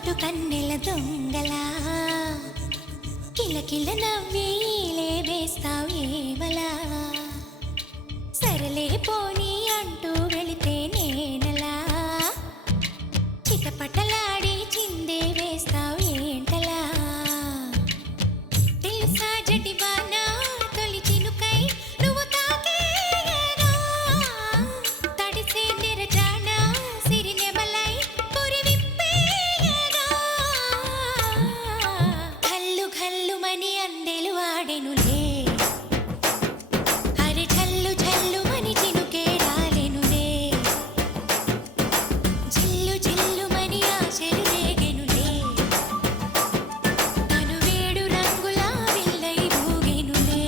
కాటు కన్నెల దొంగలా కిలకిల నవ్వేలే వేస్తావు ఏమలా సరలే పోనీ అంటూ వెళితే నేనలా చిటపటలాడి చిందే వేస్తావు ఏంటలా తెలుసా జటివానా తొలి చినుకై నువ్వు తాకేయగా తడిసే నిరజాన సిరినెమలై పురి విప్పేయగా ఘల్లు ఘల్లుమని అందెలు ఆడెనులే అరే ఝల్లు ఝల్లుమని చినుకే రాలెనులే జిల్లు జిల్లుమని ఆశలు రేగెనులే తను వేడు రంగుల విల్లై ఊగెనులే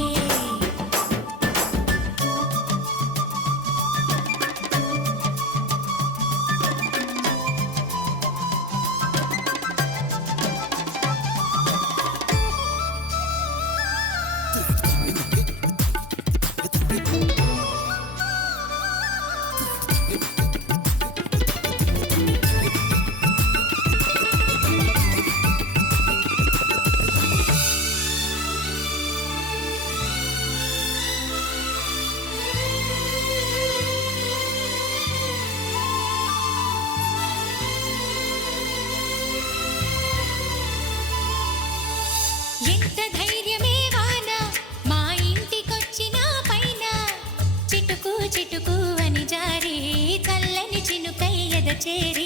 ఎంత ధైర్యమే వాన మా ఇంటికొచ్చిన పైన చిటుకు చిటుకు అని జారి చల్లని చినుకై ఎద చేరి